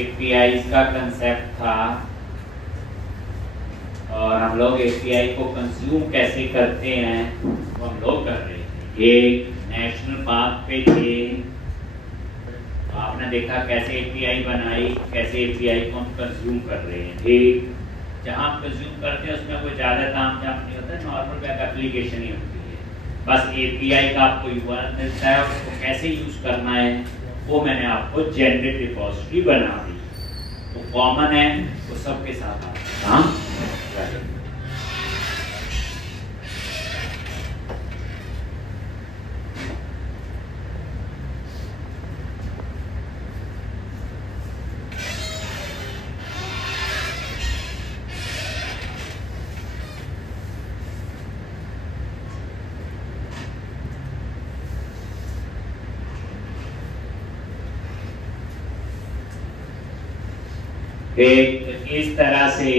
API का concept था और हम लोग एपीआई को कंज्यूम कैसे करते हैं वो हम लोग कर रहे थे। एक नेशनल पार्क पे थे, आपने देखा कैसे एपीआई बनाई, कैसे एपीआई को हम कंज्यूम कर रहे हैं। एक जहाँ हम कंज्यूम करते हैं उसमें कोई ज़्यादा काम जाम नहीं होता, नॉर्मल वेब एप्लीकेशन ही होती है। बस एपीआई का आपको यूआरएल मिलता है, उसको कैसे यूज़ करना है वो मैंने आपको जेनरिक रिपोजिटरी बना दी, वो कॉमन है, वो सबके साथ आप काम करें। एक इस तरह से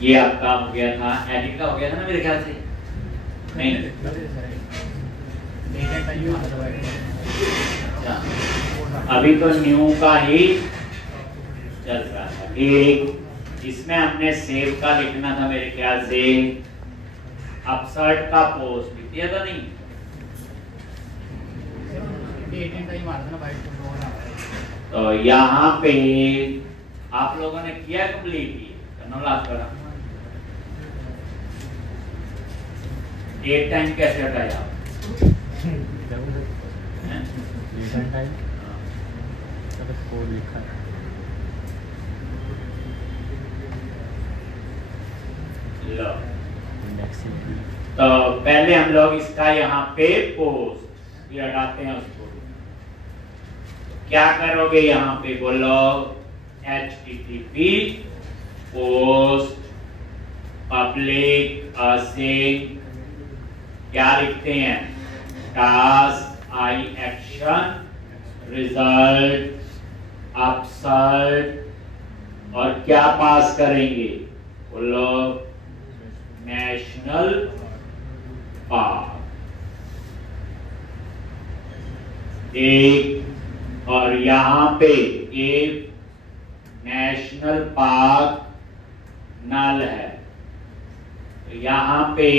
ये आपका हो गया था, एडिट का हो गया था ना मेरे ख्याल से, नहीं अभी तो न्यू का ही चल रहा था। एक इसमें हमने सेव का लिखना था मेरे ख्याल से, अपसर्ट का पोस्ट लिख दिया था, नहीं तो यहाँ पे आप लोगों ने किया कंप्लीट, एक टाइम कैसे हटाया लो, तो पहले हम लोग इसका यहाँ पे पोस्ट फिर हटाते हैं उसको। क्या करोगे यहाँ पे बोलो, http पोस्ट पब्लिक असिंक, क्या लिखते हैं, टास्क आई एक्शन रिजल्ट अपसर्ट, और क्या पास करेंगे बोलो, नेशनल पार्क। एक और यहाँ पे एक नेशनल पार्क नल है, तो यहाँ पे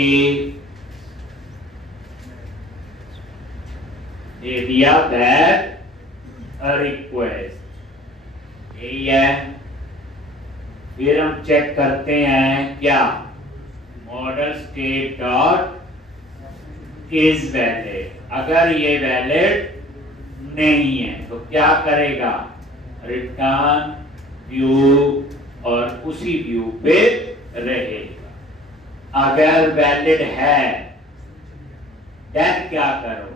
दे दिया दैट अ रिक्वेस्ट, यही है। फिर हम चेक करते हैं क्या, model state dot is valid, अगर ये वैलिड नहीं है तो क्या करेगा, रिटर्न व्यू और उसी व्यू पे रहेगा। अगर वैलिड है देन क्या करो,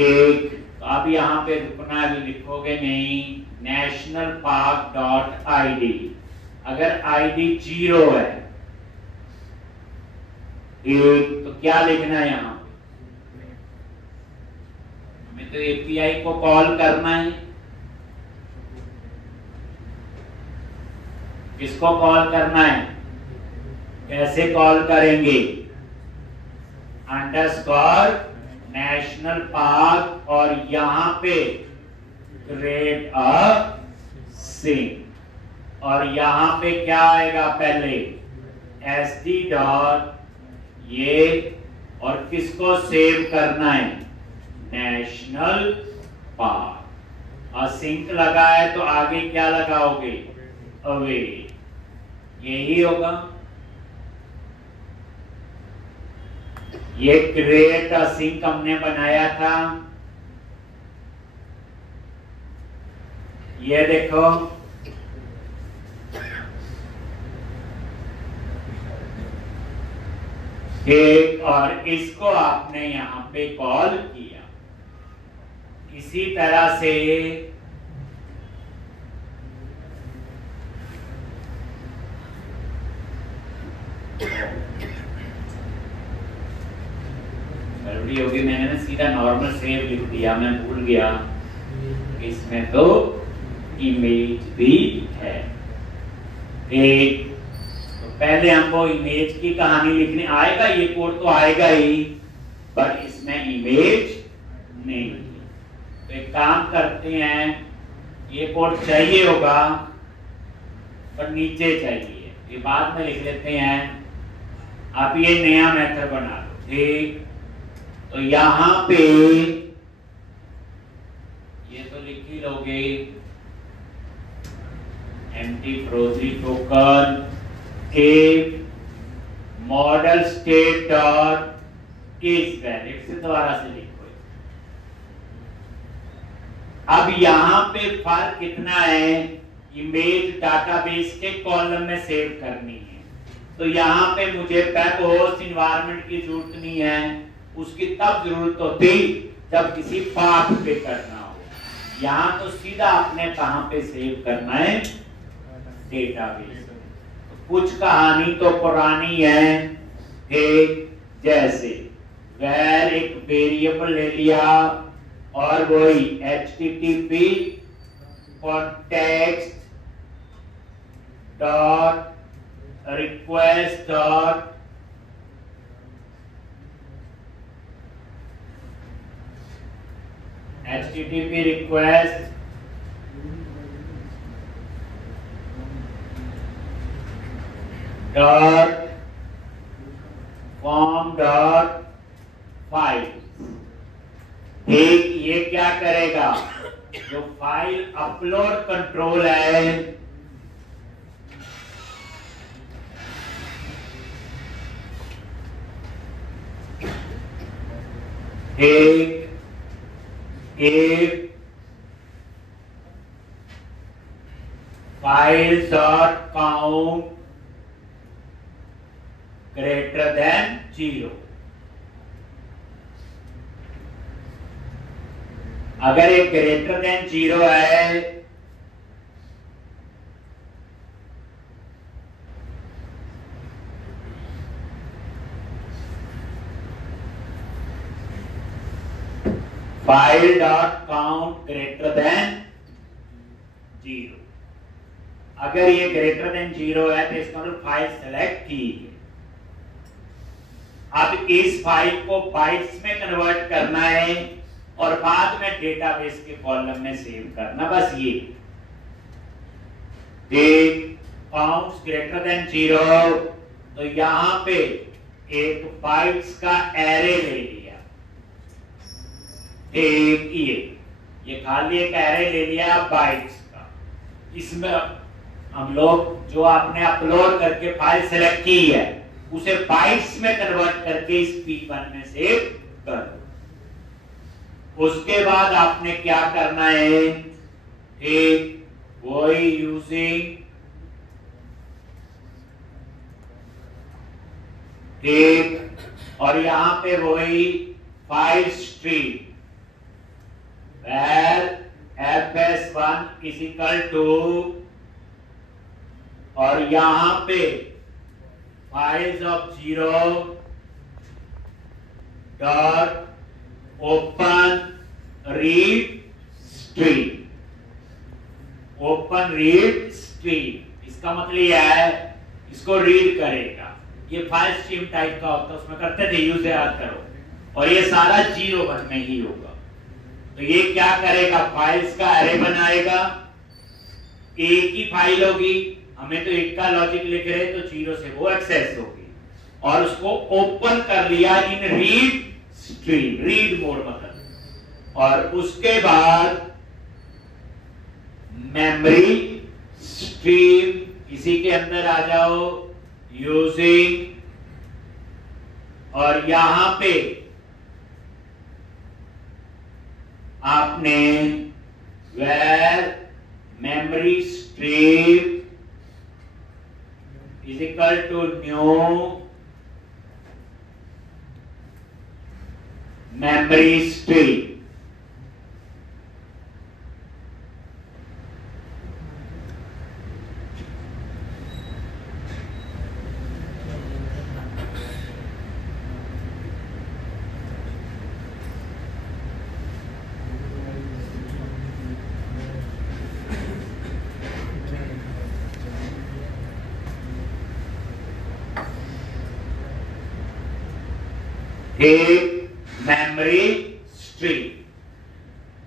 एक अब यहाँ पे रुकना भी लिखोगे नहीं, नेशनल पार्क डॉट आईडी, अगर आईडी 0 है एक तो क्या लिखना है, यहाँ हमें तो एपीआई को कॉल करना है, किसको कॉल करना है, कैसे कॉल करेंगे, अंडरस्कोर नेशनल पार्क और यहाँ पे क्रिएट अ सिंक, और यहाँ पे क्या आएगा पहले sd डॉट ये, और किसको सेव करना है, नेशनल पार्क, और सिंक लगा है तो आगे क्या लगाओगे, अवे, यही होगा। ये क्रिएट अ सिंक हमने बनाया था, ये देखो एक, और इसको आपने यहां पे कॉल किया। इसी तरह से गड़बड़ी होगी, मैंने ना सीधा नॉर्मल सेव लिख दिया, मैं भूल गया इसमें तो इमेज भी है। एक तो पहले हमको इमेज की कहानी लिखने आएगा, ये कोड तो आएगा ही, पर इसमें इमेज नहीं थी। तो एक काम करते हैं, ये कोड चाहिए होगा पर नीचे चाहिए, ये बाद में लिख लेते हैं। आप ये नया मेथड बना लो, ठीक। तो यहां पे ये तो लिख ही लोगे, एम्प्टी फ्रोजी टोकन के model state dot case valid से दोबारा से लिखो। अब यहां पे फर्क कितना है, इमेज डाटाबेस के कॉलम में सेव करनी है, तो यहां पे मुझे वेब होस्ट इन्वायरमेंट की जरूरत नहीं है, उसकी तब जरूरत होती जब किसी पाथ पे करना हो। यहां तो सीधा आपने कहां पे सेव करना है, डेटाबेस। कुछ कहानी तो पुरानी है, जैसे वैर एक वेरिएबल ले लिया और वही http context dot request dot http request dot form dot file। एक ये क्या करेगा, जो फाइल अपलोड कंट्रोल है, एक file dot count greater than 0। अगर एक ग्रेटर देन 0 है file dot count greater than 0, अगर ये ग्रेटर देन 0 है तो इसका मतलब फाइल सेलेक्ट की है। अब इस फाइल को बाइट्स में कन्वर्ट करना है और बाद में डेटाबेस के कॉलम में सेव करना, बस ये। काउंट्स ग्रेटर देन 0, तो यहां पे एक बाइट्स का एरे ले लिया, ये खाली एक एरे ले लिया बाइट्स का। इसमें हम लोग जो आपने अपलोड करके फाइल सेलेक्ट की है उसे बाइट्स में कन्वर्ट करके इस P1 में सेव कर दो। उसके बाद आपने क्या करना है, वही यूजिंग और यहां पे वही file stream where fs1 is equal to, और यहां पे files of 0 dot open read stream, open read stream. इसका मतलब यह है इसको रीड करेगा। ये फाइल स्ट्रीम टाइप का होता है, उसमें करते थे, यूज याद करो, और ये सारा 0 में ही होगा। तो ये क्या करेगा, फाइल्स का एरे बनाएगा, एक ही फाइल होगी, हमें तो एक का लॉजिक लिख रहे तो 0 से वो एक्सेस होगी, और उसको ओपन कर लिया इन रीड स्ट्रीम, रीड मोड मतलब। और उसके बाद मेमोरी स्ट्रीम इसी के अंदर आ जाओ, यूजिंग, और यहां पे आपने where memory stream is equal to new memory stream। Memory stream.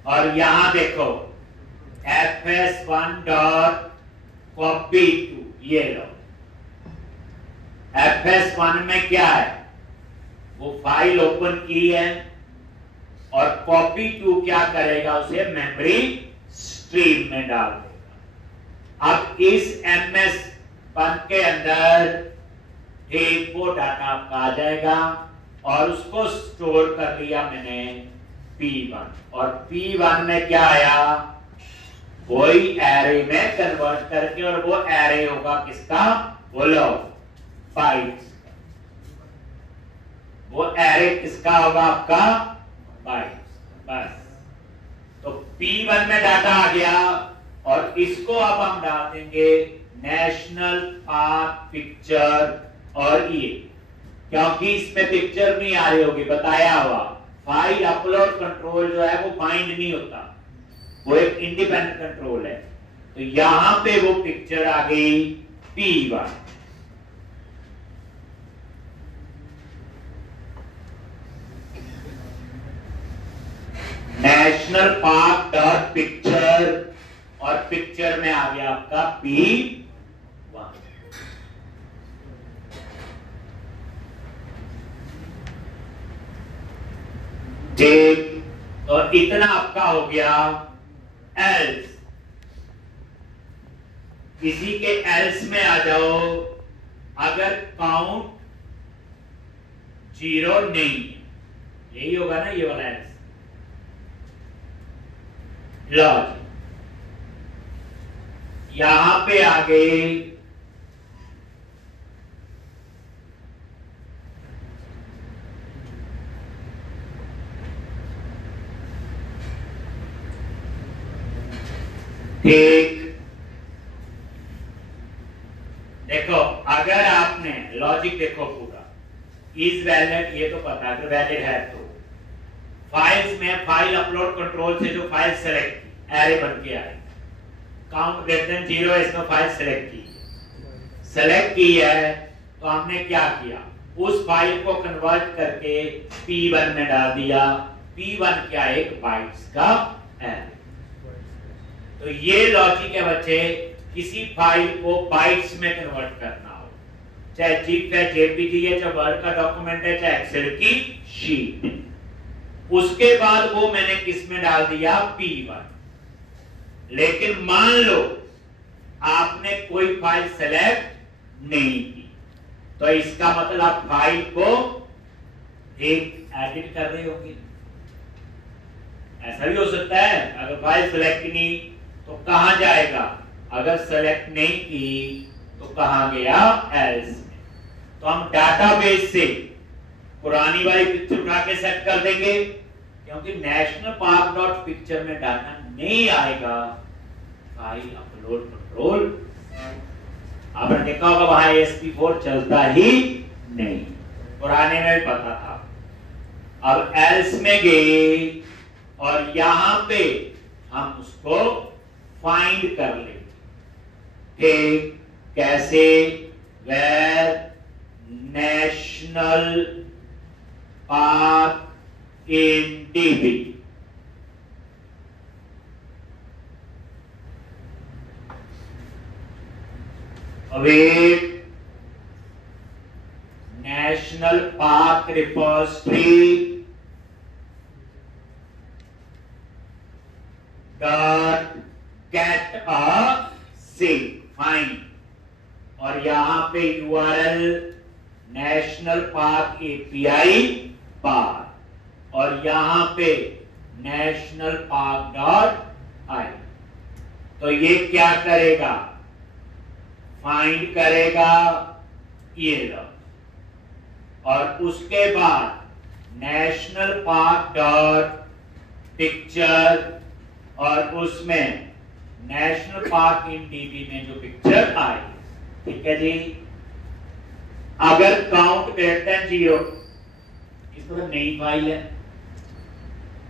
और यहां देखो fs1 डॉट कॉपी टू, ये लो fs1 में क्या है, वो फाइल ओपन की है और कॉपी टू क्या करेगा, उसे मेमोरी स्ट्रीम में डाल देगा। अब इस ms1 के अंदर एक वो डाटा आपका आ जाएगा और उसको स्टोर कर लिया मैंने P1, और P1 में क्या आया, वही एरे में कन्वर्ट करके, और वो एरे होगा किसका, बोलो बाइट्स। वो एरे किसका होगा, आपका बाइट्स। बस तो P1 में डाटा आ गया और इसको अब हम डाल देंगे नेशनल पार्क पिक्चर। और ये क्योंकि इसमें पिक्चर नहीं आ रही होगी, बताया हुआ फाइल अपलोड कंट्रोल जो है वो बाइंड नहीं होता, वो एक इंडिपेंडेंट कंट्रोल है। तो यहां पे वो पिक्चर आ गई P1। National park dot picture, और पिक्चर में आ गया आपका P1। ठीक, और इतना आपका हो गया एल्स। किसी के एल्स में आ जाओ, अगर काउंट 0 नहीं है, यही होगा ना ये वाला एल्स। लॉजिक यहां पे आ गए ठीक। देखो अगर आपने लॉजिक देखो पूरा, इज वैलिड, ये तो पता है वैलिड है, तो फाइल्स में फाइल अपलोड कंट्रोल से जो फाइल सेलेक्ट की एरे बन के आई, काउंट ग्रेटर देन 0 इसमें फाइल सेलेक्ट की है, तो हमने क्या किया, उस फाइल को कन्वर्ट करके P1 में डाल दिया। P1 क्या, एक बाइट्स का एरे। तो ये लॉजिक है बच्चे, किसी फाइल को बाइट्स में कन्वर्ट करना हो, चाहे जिप है, जेपीजी है, चाहे वर्ड का डॉक्यूमेंट है, चाहे एक्सेल की शीट। उसके बाद वो मैंने किस में डाल दिया, P1। लेकिन मान लो आपने कोई फाइल सेलेक्ट नहीं की, तो इसका मतलब फाइल को एक एडिट कर रहे होंगे। ऐसा भी हो सकता है, अगर फाइल सेलेक्ट नहीं तो कहां जाएगा, अगर सेलेक्ट नहीं की तो कहां गया, एल्स में। तो हम डाटाबेस से पुरानी वाली पिक्चर उठा के सेट कर देंगे, क्योंकि नेशनल पार्क डॉट पिक्चर में डाटा नहीं आएगा, फाइल अपलोड कंट्रोल आपने देखा होगा वहां ASP4 चलता ही नहीं, पुराने में भी पता था। अब एल्स में गए और यहां पे हम उसको फाइंड कर लेंगे। ठीक, कैसे, where national park in DB, await national park repository dot get a sync find, और यहां पे URL नेशनल पार्क API पार, और यहां पे नेशनल पार्क डॉट आई। तो ये क्या करेगा, फाइंड करेगा ये लो, और उसके बाद नेशनल पार्क डॉट पिक्चर, और उसमें नेशनल पार्क इन DB में जो पिक्चर आई। ठीक है जी, अगर काउंट ग्रेटर देन 0, इस मतलब नई फाइल है,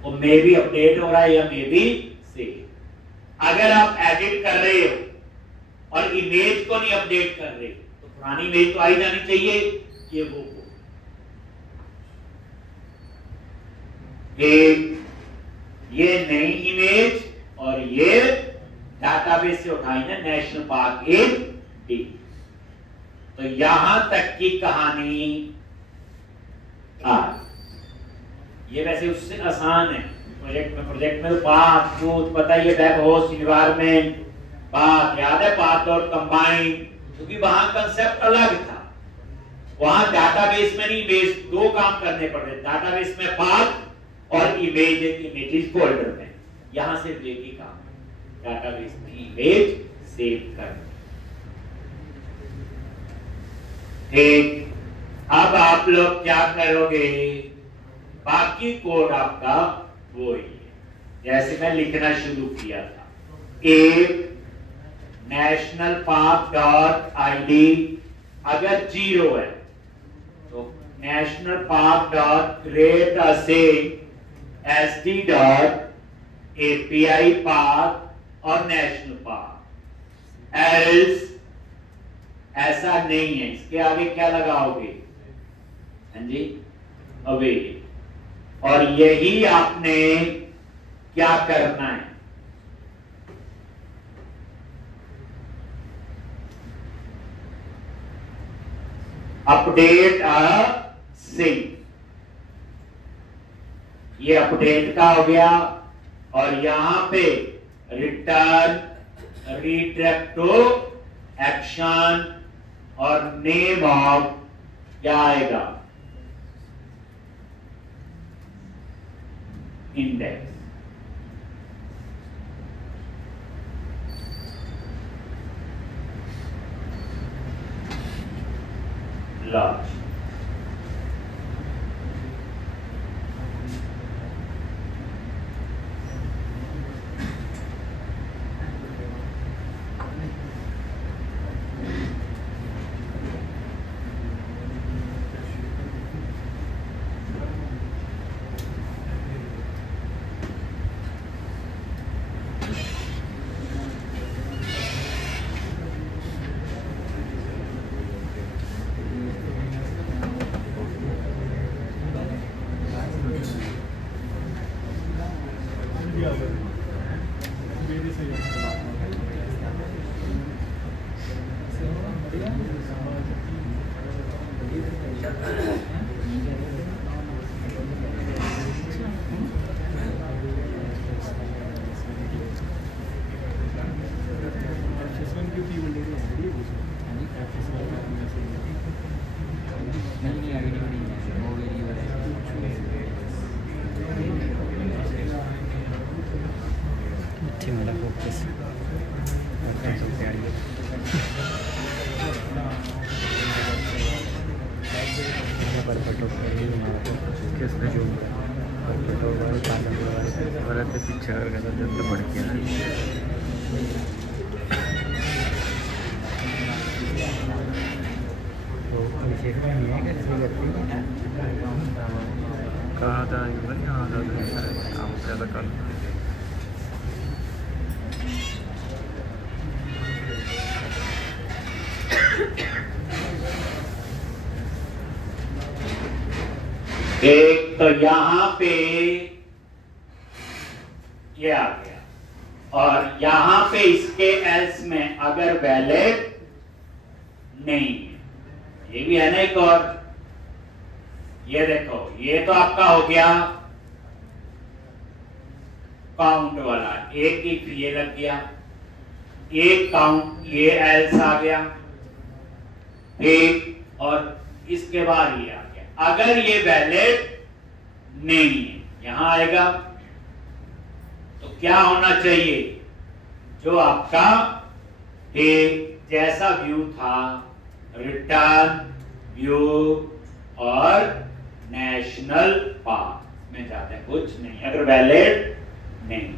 वो मे भी अपडेट हो रहा है या मे भी सेव। अगर आप एडिट कर रहे हो और इमेज को नहीं अपडेट कर रहे, तो पुरानी इमेज तो आई जानी चाहिए, ये वो एक ये नई इमेज और ये डाटाबेस से उठाई ना नेशनल पार्क इन डी। तो यहां तक की कहानी ये वैसे उससे आसान है। प्रोजेक्ट में तो पाथ स्मूथ पता ही है, वेब होस्ट एनवायरनमेंट पाथ याद है, पाथ और कंबाइन, क्योंकि वहां कंसेप्ट अलग था। वहां डाटाबेस में नहीं इमेज दो काम करने पड़ रहे, डाटाबेस में पाथ और इमेजेस फोल्डर में। यहां सिर्फ एक ही काम, डाटाबेस में इमेज सेव करना। ठीक, अब आप लोग क्या करोगे, बाकी कोड आपका वो ही है जैसे मैं लिखना शुरू किया था। एक नेशनल पार्क डॉट आईडी अगर 0 है तो national park dot create a same SD dot API park और नेशनल पार्क। एल्स ऐसा नहीं है, इसके आगे क्या लगाओगे, हाँ जी अवे। और यही आपने क्या करना है, अपडेट अ सिंक। ये अपडेट का हो गया और यहां पे रिटर्न रिडायरेक्ट टू एक्शन और नेम ऑफ क्या आएगा, इंडेक्स। लॉज एक तो यहां पे ये आ गया और यहां पे इसके एल्स में अगर वैलिड नहीं है, ये भी है ना एक और, ये देखो ये तो आपका हो गया काउंट वाला, एक ही ये लग गया, एक काउंट ये एल्स आ गया, एक और इसके बाद ये आ गया। अगर ये वैलिड नहीं है यहां आएगा तो क्या होना चाहिए, जो आपका एक जैसा व्यू था रिटर्न व्यू और नेशनल पार्क में जाते हैं, कुछ नहीं अगर वैलिड नहीं।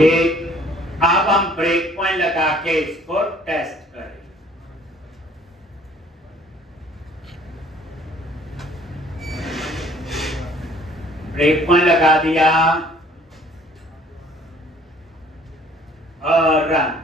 ठीक, अब हम ब्रेक पॉइंट लगा के इसको टेस्ट करें। ब्रेक पॉइंट लगा दिया और रन।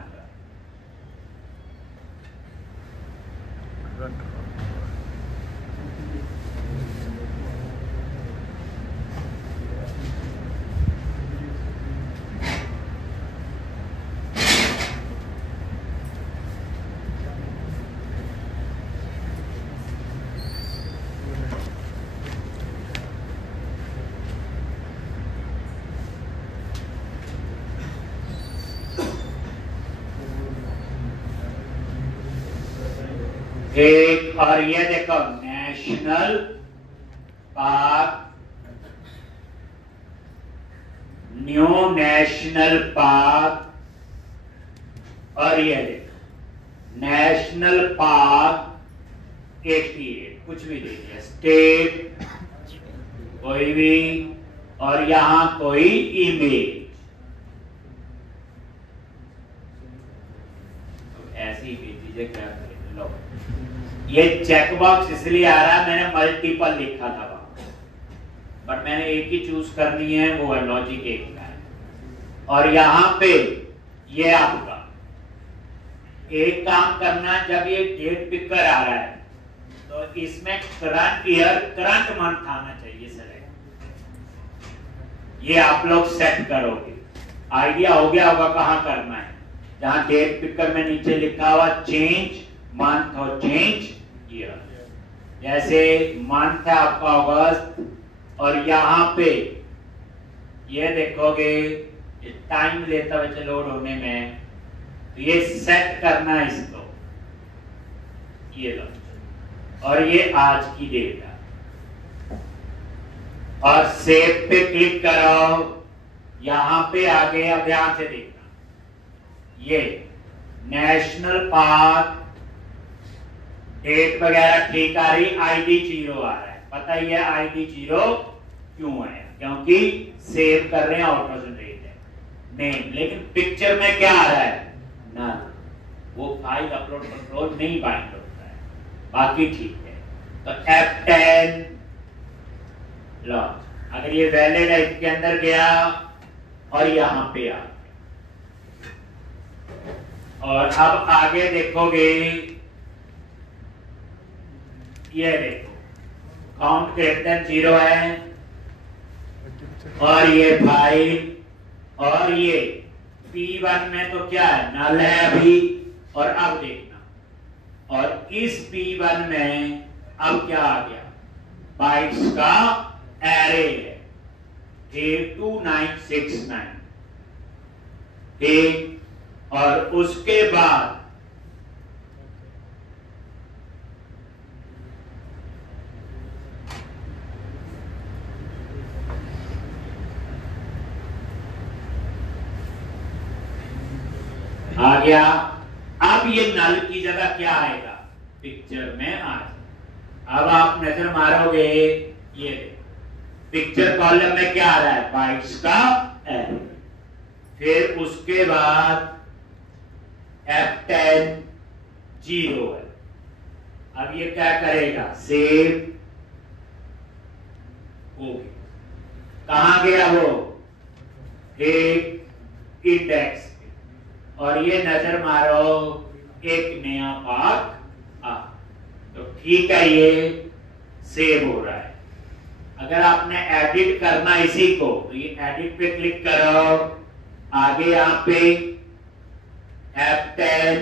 एक और ये देखो national park, new national park, और ये देखो नेशनल पार्क 88, कुछ भी दे दिया, स्टेट कोई भी, और यहां कोई इमेज, ऐसी भी चीजें क्या करें। लो ये चेक बॉक्स इसलिए आ रहा है, मैंने मल्टीपल लिखा था वहां, बट मैंने एक ही चूज करनी है, वो है लॉजिक एक का है। और यहां पे ये आपका एक काम करना, जब ये डेट पिकर आ रहा है तो इसमें करंट ईयर करंट मंथ आना चाहिए सेलेक्ट, ये आप लोग सेट करोगे। आइडिया हो गया होगा कहां करना है, जहां डेट पिकर में नीचे लिखा हुआ चेंज मंथ और चेंज ईयर। जैसे मंथ है आपका अगस्त, और यहां पे ये देखोगे टाइम लेता है लोड होने में, तो ये सेट करना है इसको, ये लो, और ये आज की डेट है, और सेव पे क्लिक करो। यहां पे आगे अब ध्यान से देखना, ये नेशनल पार्क डेट वगैरह ठीक आ रही, आईडी 0 आ रहा है। पता ही है आईडी 0 क्यों है, क्योंकि सेव कर रहे हैं ऑटो जनरेट है नेम, लेकिन पिक्चर में क्या आ रहा है ना, वो फाइल अपलोड कंट्रोल नहीं बाइंड होता है, बाकी ठीक है। तो F10 लो, अगर ये वैलिड है इसके अंदर गया और यहां पे आ, और अब आगे देखोगे, ये देखो काउंट ग्रेटर देन 0 है, और ये फाइल, और ये P1 में तो क्या है नल है अभी, और अब देखना, और इस P1 में अब क्या आ गया, बाइट्स का एरे है 82969, ठीक, और उसके बाद आ गया। अब ये नल की जगह क्या आएगा, पिक्चर में आ जाए। अब आप नजर मारोगे, ये पिक्चर कॉलम में क्या आ रहा है, बाइट्स का एरे, फिर उसके बाद F10 0 है। अब ये क्या करेगा, सेव हो गया, कहां गया वो, एक इंडेक्स, और ये नजर मारो एक नया पार्ट आ, तो ठीक है, ये सेव हो रहा है। अगर आपने एडिट करना इसी को, तो ये एडिट पे क्लिक करो, आगे यहां पे F10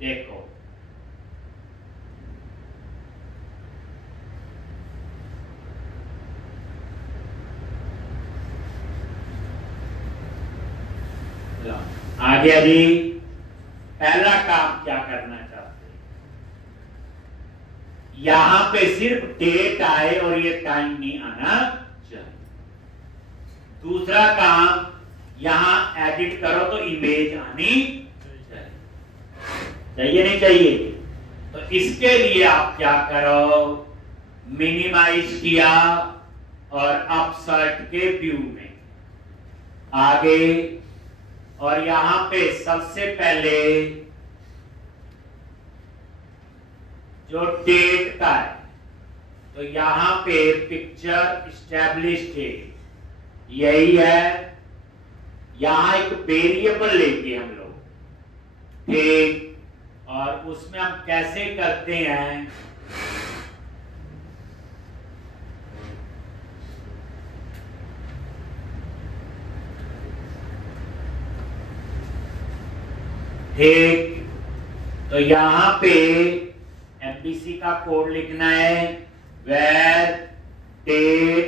देखो, आ गया जी। पहला काम क्या करना चाहते हैं, यहां पे सिर्फ डेट आए और ये टाइम नहीं आना चाहिए। दूसरा काम, यहां एडिट करो तो इमेज आनी चाहिए नहीं चाहिए, तो इसके लिए आप क्या करो, मिनिमाइज किया और अपसर्ट के व्यू में आगे, और यहां पे सबसे पहले जो डेट का है, तो यहां पे पिक्चर स्टैब्लिश्ड है, यही है। यहां एक वेरिएबल लेके हम लोग, ठीक, और उसमें हम कैसे करते हैं, ठीक, तो यहां पे एमपीसी का कोड लिखना है, वेर डेट